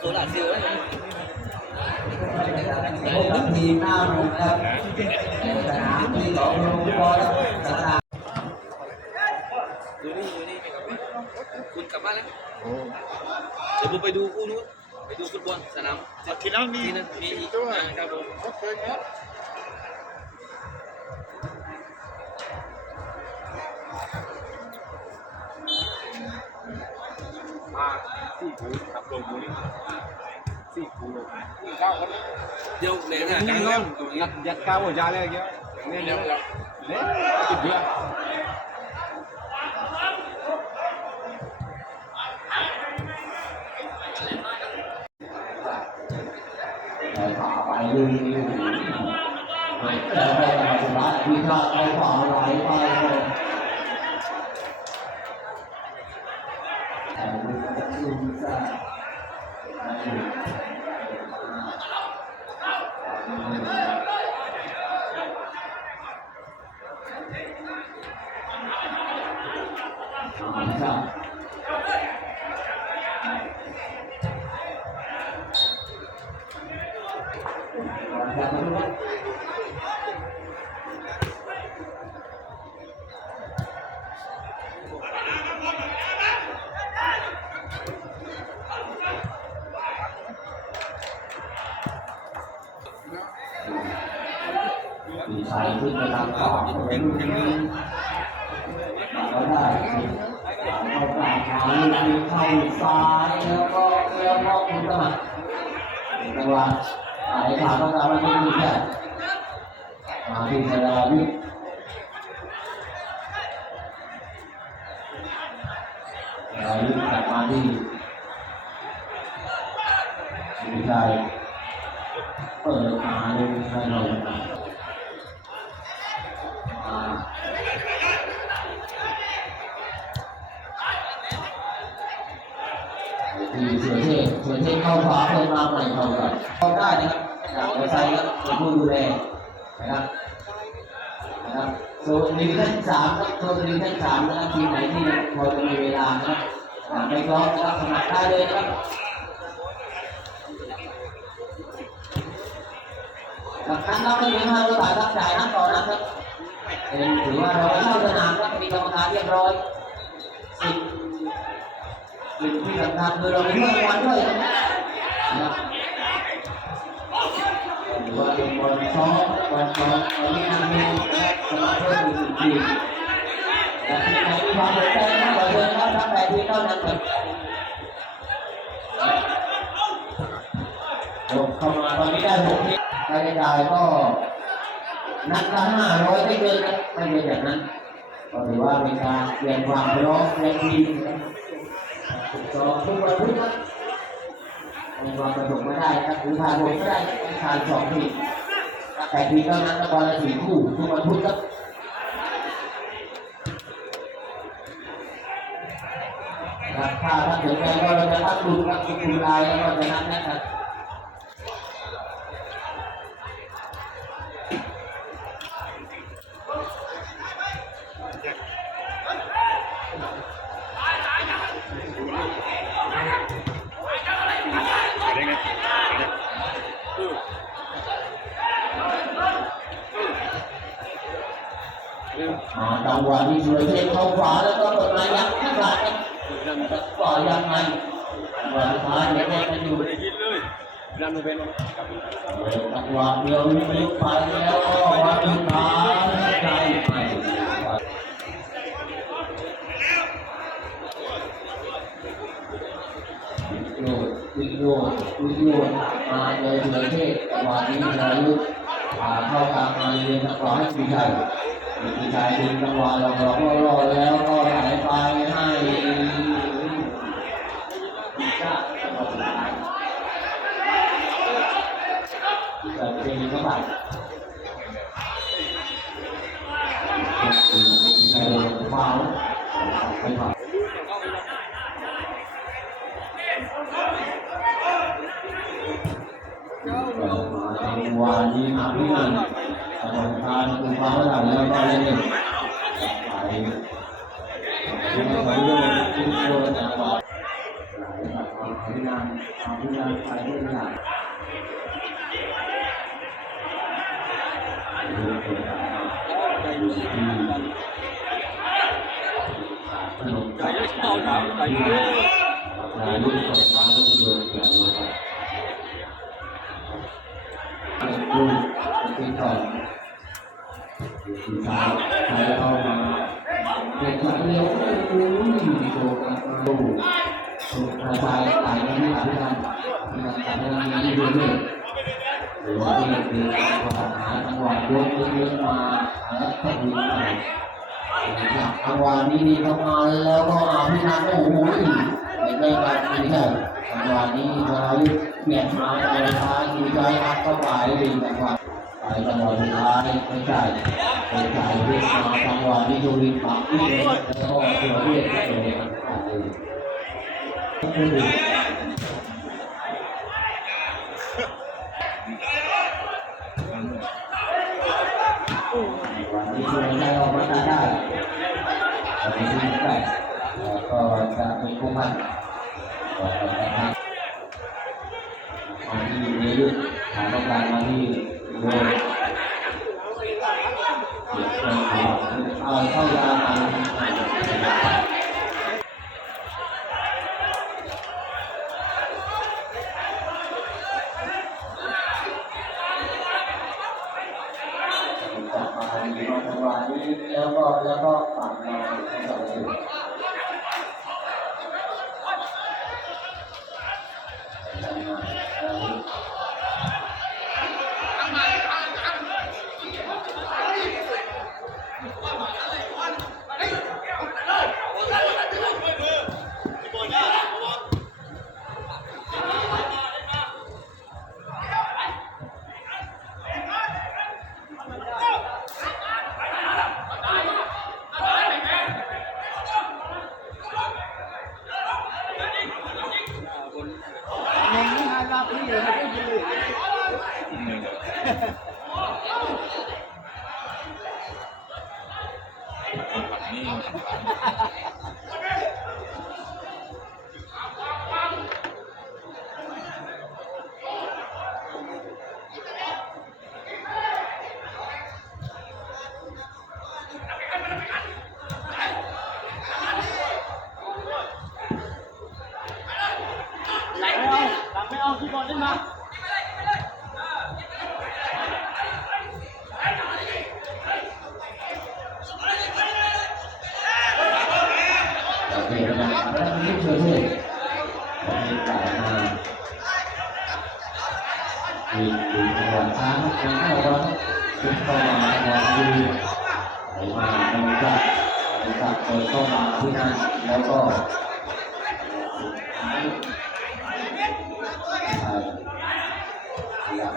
โซล่าเซลผมนึกทีหน้าโรงครับสนามที่สองโรงบอลสนามดูนี่ดูนี่คุณกลับบ้านแล้วเดี๋ยวผมไปดูคู่นู้นไปดูฟุตบอลสนามทีนั้นมีมีอีกด้วครับผมโอเคครับมาสี่คูครับลงคูนี่ สี่คูลงเก้าคนเดี๋ยวเลยนะกลางแล้วยัดยัดเก้าหัวใจเลยเยอะเนี่ยเนี่ยเนี่ยติดเยอะไปขวาไปลุยแต่ไปต่อสุดท้ายที่ข้าไปขวาไหลไปแต่ลุยจะลุยซะครับ มีชายขึ้นไปทางขวาเป็นลูกนี้แล้วได้เข้ากลางขาลูกนี้เข้าซ้ายแล้วก็เลี้ยวเข้าคุณสมัครจังหวะสายขาต้องการมาที่ดีแค่มาที่เวลาวิเเข้าขวาเพิ่มมาใหม่เข้ากันเข้าได้นะครับจากหัวใจครับเป็นผู้ดูแลนะครับนะครับโซนดิวิชั่นสามครับโซนดิวิชั่นสามนะครับทีมไหนที่พอจะมีเวลานะครับอ่าไม่พร้อมนะครับสมัครได้เลยนะครับกับครั้งรับไม่ถึงห้าร้อยบาทรับจ่ายนั่งต่อนะครับเป็นถือว่าเราเข้าสนามครับมีกรรมการเรียบร้อยสิ่งที่สำคัญคือเราเป็นเรื่องวันด้วยนะครับ หรือว่าเป็นวันซ้อมวันซ้อมวันนี้ทำให้สมาชิกมีสิ่งดีแต่ที่ไหนมีความสนใจมากกว่าเดิมก็ทำแบบที่เท่านั้นครับลงเข้ามาตอนนี้ได้หกทีรายจ่ายก็นัดละห้าร้อยไม่เกินนะไม่เกินอย่างนั้นก็ถือว่าเป็นการเตรียมความพร้อมในทีมนะครับสองทุกวันพุธครั มีความประสบไม่ได้ครับหรือทาผมก็ได้ทางสองทีแต่ทีก็นั้นวันละสี่คู่ทุกวันพุธครับครับถ้าท่านสนใจก็เราจะทักคุณครับคุณไลายแล้วก็จะนัดนะครับ จังหวะที่สุรเชษเข้าขวาแล้วก็เปิดมายักข้างหลังครับก็ยังไงจังหวะสุดท้ายเนี่ยแยกกันอยู่ยินเลยรันโนเวนจังหวะเดียวนี้ไปแล้วก็วันสุดท้ายใจไปโยดวิโย คุณโยมาเลยสุรเชษฐ์จังหวะนี้นายุทธอ่าเข้าทางมาเรียนนักร้องให้ปีชัยปีชัยดึงจังวะหลอกหลอกล่อล่อแล้วก็หายไปให้จ้าจังหวะสุดท้ายแต่เป็นเข้าไป กา รณ์คือความระดับแล้วก็เล่นไปยังไม่ไปเรื่องคุณโดนจังหวะพินานเอาพินานไปเรื่อยๆใจเย็นใจเย็นเบาหนาวใจเย็นเป็นสัตว์เลี้ยงยโชว์กันดูกระจายตายในงานทำงานที่ดีเลยหรือว่าที่เป็นการประสานหาจังหวะยกเยอะมาแล้วก็ดีไปจังหวะนี้นี่ทำงานแล้วก็อาพินาโอ้โหไม่ได้การไม่ใช่จังหวะนี้เราเปลี่ยมาในทางดีใจครับก็ไปดีจังหวะ ไปจังหวะสุดท้ายไม่ใช่ไม่ใช่เรียกมาจังหวะนี้ดูริมปากนี่เลยแล้วก็เดี๋ยวเรียกเลยครับวันนี้ช่วยให้ออกมาได้วันนี้ช่วยได้แล้วก็จะเป็นผู้พันก็จะทำมาที่เรื่อยๆหาต้องการมาที่ เ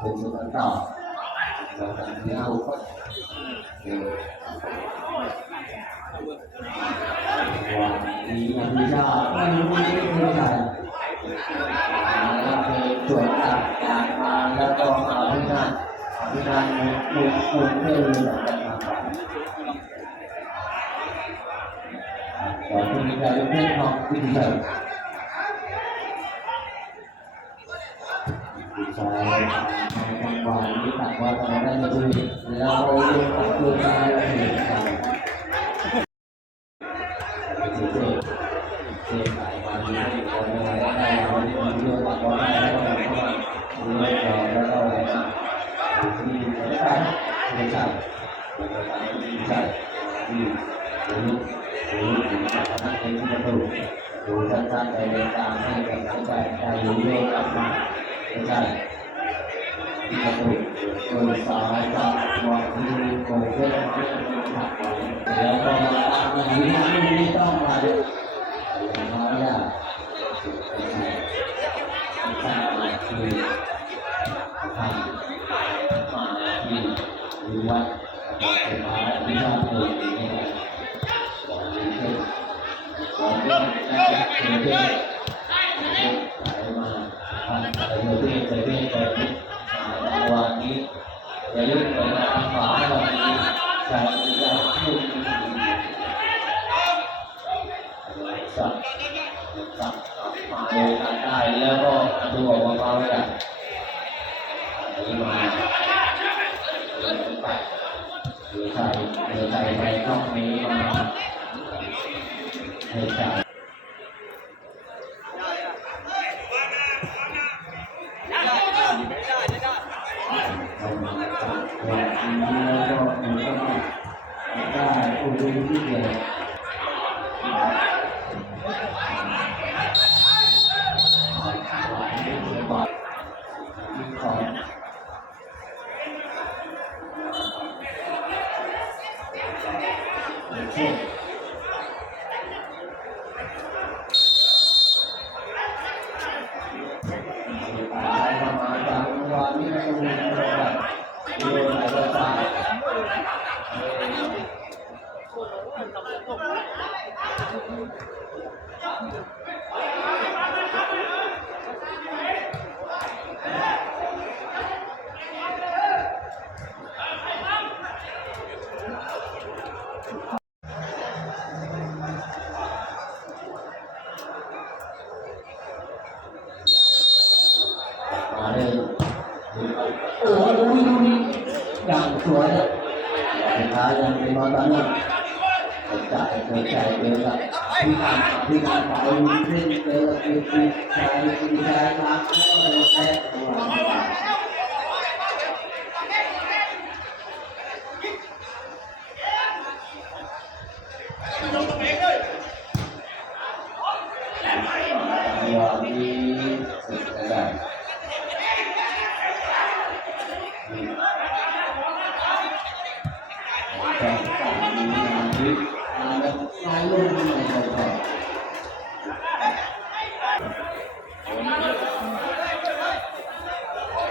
เป็นสุดต่อเราจะเล่าก็วันนี้ยังไม่ทราบไม่รู้ไม่รู้ใครแล้วเป็นส่วนต่างการมาแล้วก็มาที่นั่นที่นั่นมุนมุนเพื่อเลยแบบนั้นขอที่มีใจเป็นเพื่อนของวิธีใช้ วานนี้ตักว่าทำได้มาดูแล้วเรเรียกตักเกิเห็นนี้คนอะได้ที่มันเยอะตักว่ได้ก็ไม่พอแล้วก็อะไรนี่ไม่ใช่ไม่ใช่ไม่นี่ผด้ที่ประตูดูสั้ไห้กัได้รู้เรื่กลัไม่ มือซ้ายกับวางที่โกเพื่อแล้วก็มาตั้งมาที่นี่ต้องมาเด็กมาอย่าตั้งมาคือทำมาที่รู้ว่าเป็นมาที่ชอบเลยนี่สอนดีขึ้นสอนดีขึ้นได้เก่งขึ้นสายมาทำอะไรเยอะขึ้น เลยเออดูนี่ดูนี่อย่างสวยสุดท้ายยังเป็นมาตอนนี้จ่ายเกินใจเกินละมีการมีการขายมีเล่นเกินมีใจมีใจรักแล้วแต่ตัว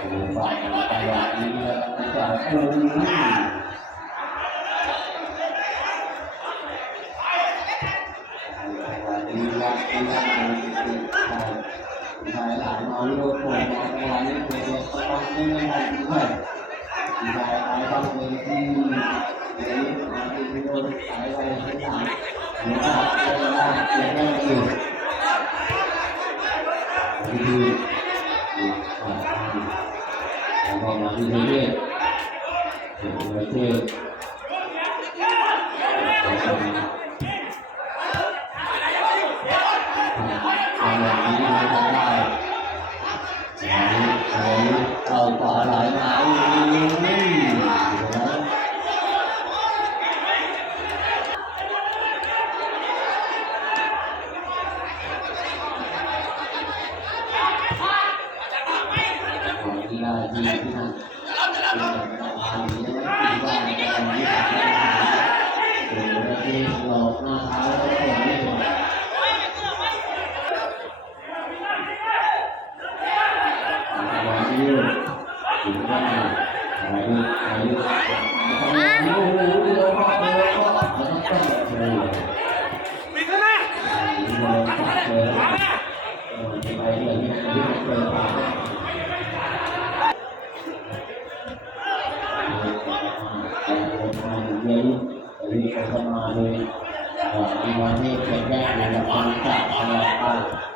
不怕，不怕，不怕，不怕，不怕，不怕，不怕， ออนตะออนตะ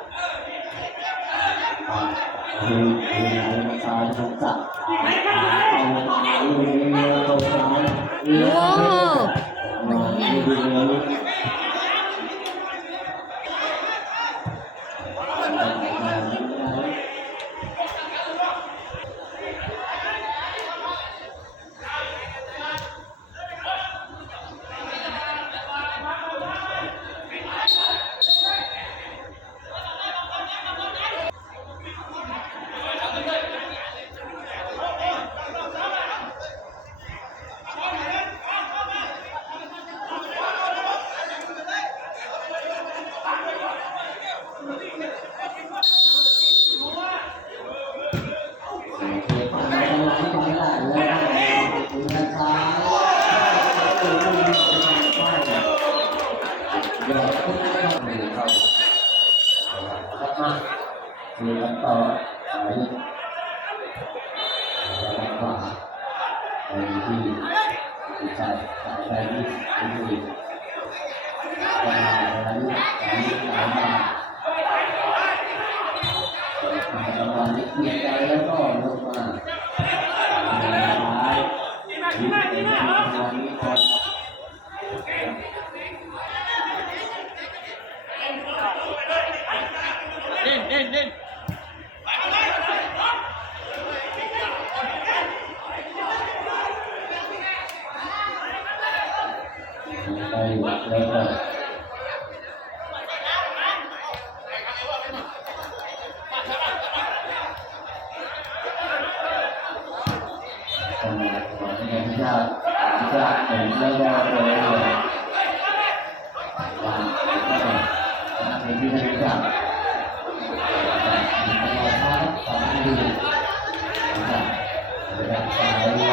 รั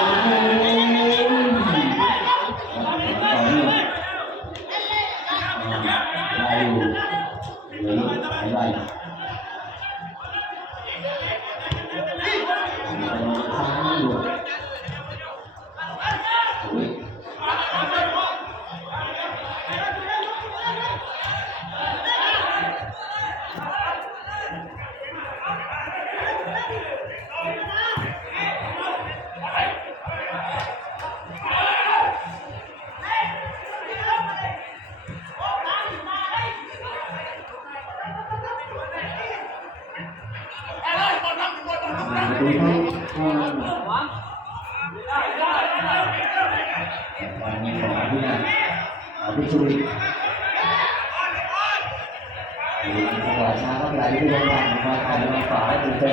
ขอพี่ชุยจังหวะช้าก็ไหลที่โรงพยาบาลมาทำมาฝาดูเต้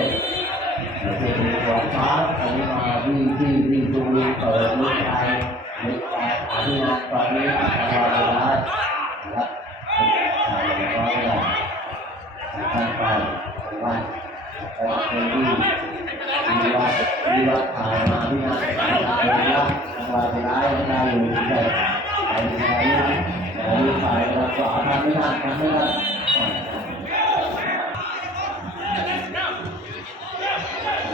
เดี๋ยวเป็นจังหวะช้าอันนี้มาที่ที่ที่ชุยเปิดลูกชายลูกชายหาที่งาตอนนี้ทำมาเลยนะครับทำมาก็ได้ท่านไปบ้านไปเป็นที่มีวัดมีวัดผ่านมาที่นั่นเป็นวัดจังหวัดที่ร้ายได้อยู่ที่ไหนไปที่ไหน ไปไปรักาทำไม่ได้ทำไม่ได้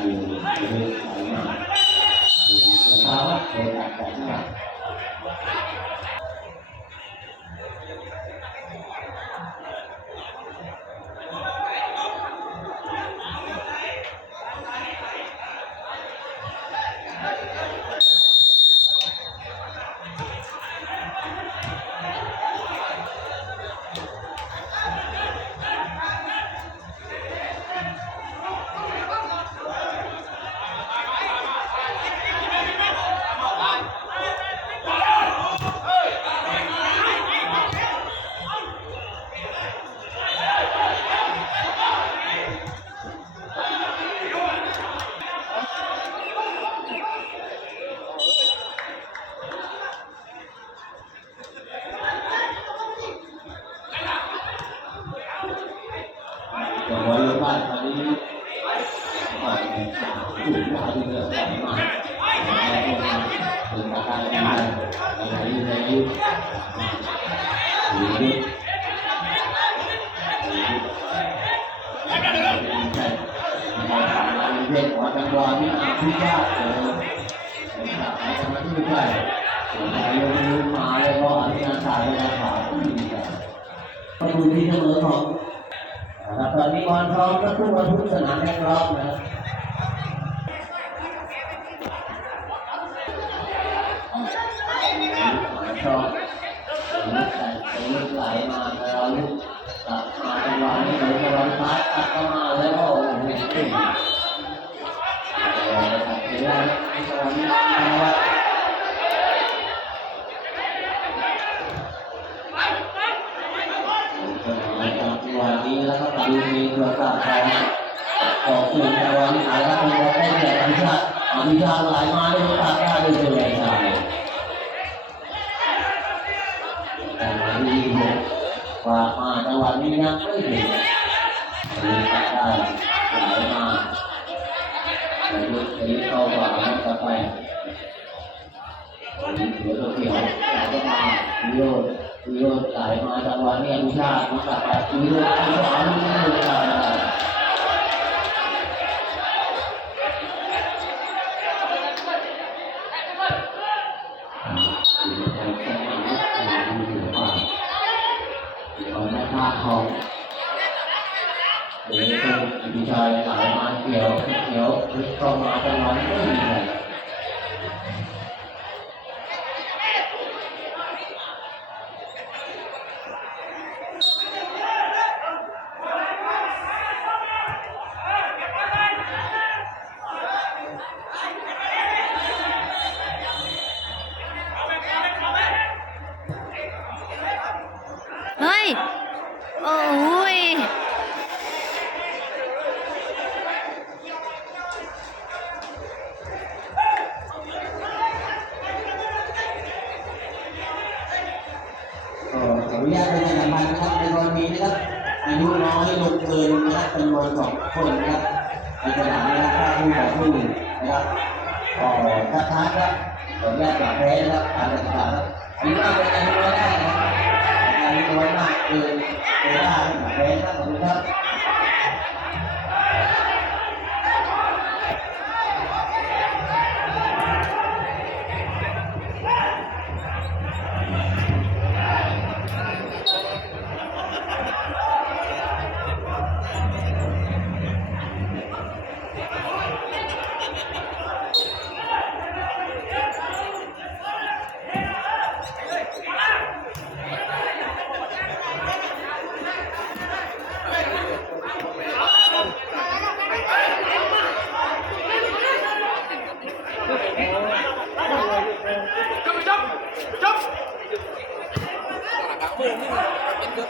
อยู่ที่ไหนมาเท้าเป็นอัตตาแต่ เวลาขาก็มีแต่ประตูที่เสมอของนะครับตอนนี้วันพร้อมก็ทุกวันทุกสนามแห่งรอบนะ ชาติอภิชาติไหลมาด้วยตาตาด้วยตัวใหญ่ชายแต่มาดีหกฝามาจังหวะนี้ยังไม่ถึงมีตัดได้หลมาไหลลุกไหลเข้าขวาต่อไปเหลือตัวเขียวแล้วก็มาโรจน์วิโรจน์ไหลมาจังหวะนี้อภิชาติมาไปวิโรจน์ที่าวิโรจน์ได้ บอ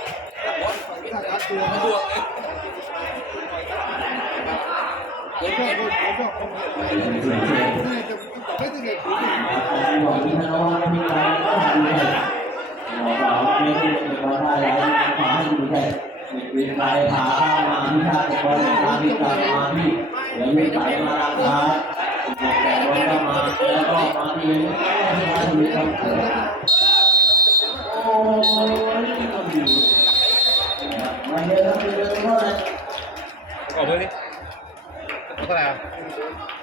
กมีธนวัฒน์มีใครก็ทำได้บอกเราไม่ได้เป็นบอลได้แล้วขอให้ดูได้มีใครพาเข้ามาที่ท่าตะกอนมาที่ตามาที่เดี๋ยวมีใครมาราคาบอกแต่บอก็มาแล้วก็มาที่นี่ที่มาที่นี่โอ้ยก็ดี มาเยอะแล้วเยอ